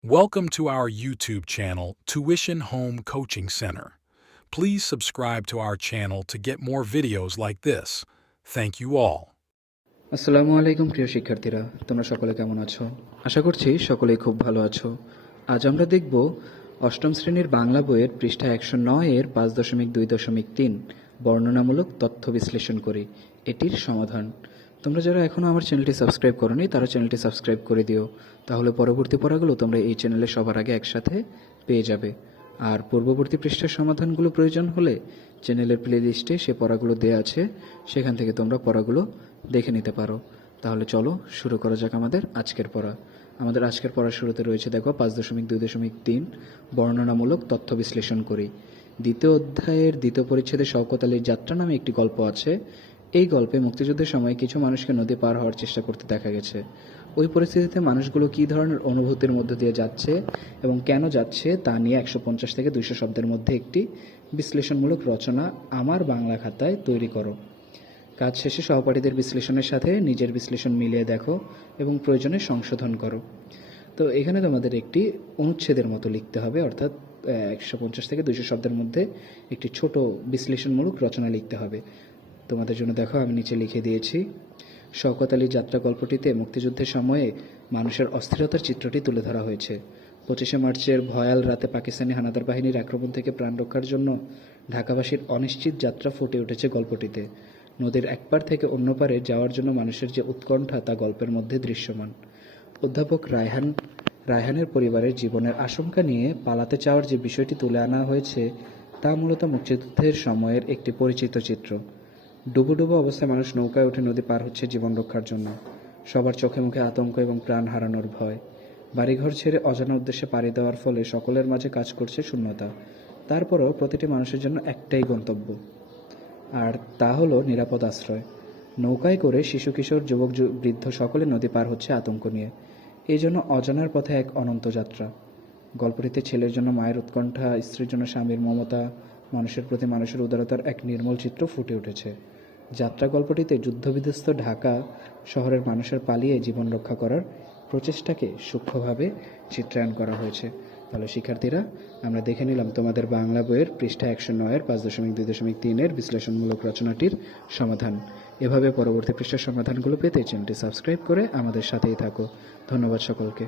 Welcome to our YouTube channel, Tuition Home Coaching Center. Please subscribe to our channel to get more videos like this. Thank you all. আসসালামু আলাইকুম প্রিয় শিক্ষার্থীরা তোমরা সকলে কেমন আছো আশা করছি সকলেই খুব ভালো আছো আজ আমরা দেখব অষ্টম শ্রেণীর বাংলা বইয়ের পৃষ্ঠা একশো নয় এর পাঁচ দশমিক দুই দশমিক তিন বর্ণনামূলক তথ্য বিশ্লেষণ করি এটির সমাধান তোমরা যারা এখনও আমার চ্যানেলটি সাবস্ক্রাইব করোনি, তারা চ্যানেলটি সাবস্ক্রাইব করে দিও। তাহলে পরবর্তী পড়াগুলো তোমরা এই চ্যানেলে সবার আগে একসাথে পেয়ে যাবে। আর পূর্ববর্তী পৃষ্ঠার সমাধানগুলো প্রয়োজন হলে চ্যানেলের প্লেলিস্টে সে পড়াগুলো দেওয়া আছে, সেখান থেকে তোমরা পড়াগুলো দেখে নিতে পারো। তাহলে চলো শুরু করা যাক আমাদের আজকের পড়া। আমাদের আজকের পড়ার শুরুতে রয়েছে দেখো পাঁচ দশমিক দুই দশমিক তিন, বর্ণনামূলক তথ্য বিশ্লেষণ করি। দ্বিতীয় অধ্যায়ের দ্বিতীয় পরিচ্ছেদে শওকত আলীর যাত্রা নামে একটি গল্প আছে। এই গল্পে মুক্তিযুদ্ধের সময় কিছু মানুষকে নদী পার হওয়ার চেষ্টা করতে দেখা গেছে। ওই পরিস্থিতিতে মানুষগুলো কী ধরনের অনুভূতির মধ্য দিয়ে যাচ্ছে এবং কেন যাচ্ছে তা নিয়ে একশো পঞ্চাশ থেকে দুইশো শব্দের মধ্যে একটি বিশ্লেষণমূলক রচনা আমার বাংলা খাতায় তৈরি করো। কাজ শেষে সহপাঠীদের বিশ্লেষণের সাথে নিজের বিশ্লেষণ মিলিয়ে দেখো এবং প্রয়োজনে সংশোধন করো। তো এখানে তোমাদের একটি অনুচ্ছেদের মতো লিখতে হবে, অর্থাৎ একশো পঞ্চাশ থেকে দুইশো শব্দের মধ্যে একটি ছোট বিশ্লেষণমূলক রচনা লিখতে হবে। তোমাদের জন্য দেখো, আমি নিচে লিখে দিয়েছি, শওকত আলীর যাত্রা গল্পটিতে মুক্তিযুদ্ধের সময়ে মানুষের অস্থিরতার চিত্রটি তুলে ধরা হয়েছে। পঁচিশে মার্চের ভয়াল রাতে পাকিস্তানি হানাদার বাহিনীর আক্রমণ থেকে প্রাণ রক্ষার জন্য ঢাকাবাসীর অনিশ্চিত যাত্রা ফুটে উঠেছে গল্পটিতে। নদীর এক পার থেকে অন্য পারে যাওয়ার জন্য মানুষের যে উৎকণ্ঠা, তা গল্পের মধ্যে দৃশ্যমান। অধ্যাপক রায়হান, রায়হানের পরিবারের জীবনের আশঙ্কা নিয়ে পালাতে চাওয়ার যে বিষয়টি তুলে আনা হয়েছে, তা মূলত মুক্তিযুদ্ধের সময়ের একটি পরিচিত চিত্র। ডুবো অবস্থায় মানুষ নৌকায় উঠে নদী পার হচ্ছে জীবন রক্ষার জন্য। সবার চোখে মুখে আতঙ্ক এবং প্রাণ হারানোর ভয়। বাড়িঘর ছেড়ে অজানা উদ্দেশ্যে পাড়ি দেওয়ার ফলে সকলের মাঝে কাজ করছে শূন্যতা। তারপরও প্রতিটি মানুষের জন্য একটাই গন্তব্য। আর তা হলো নিরাপদ আশ্রয়। নৌকায় করে শিশু, কিশোর, যুবক বৃদ্ধ সকলে নদী পার হচ্ছে আতঙ্ক নিয়ে। এই জন্য অজানার পথে এক অনন্ত যাত্রা। গল্পটিতে ছেলের জন্য মায়ের উৎকণ্ঠা, স্ত্রীর জন্য স্বামীর মমতা মানুষের প্রতি মানুষের উদারতার এক নির্মল চিত্র ফুটে উঠেছে। যাত্রা গল্পটিতে যুদ্ধবিধ্বস্ত ঢাকা শহরের মানুষের পালিয়ে জীবন রক্ষা করার প্রচেষ্টাকে সূক্ষ্মভাবে চিত্রায়ন করা হয়েছে। তাহলে শিক্ষার্থীরা, আমরা দেখে নিলাম তোমাদের বাংলা বইয়ের পৃষ্ঠা একশো নয়ের পাঁচ দশমিক দুই দশমিক তিনের বিশ্লেষণমূলক রচনাটির সমাধান। এভাবে পরবর্তী পৃষ্ঠার সমাধানগুলো পেতে চ্যানেলটি সাবস্ক্রাইব করে আমাদের সাথেই থাকো। ধন্যবাদ সকলকে।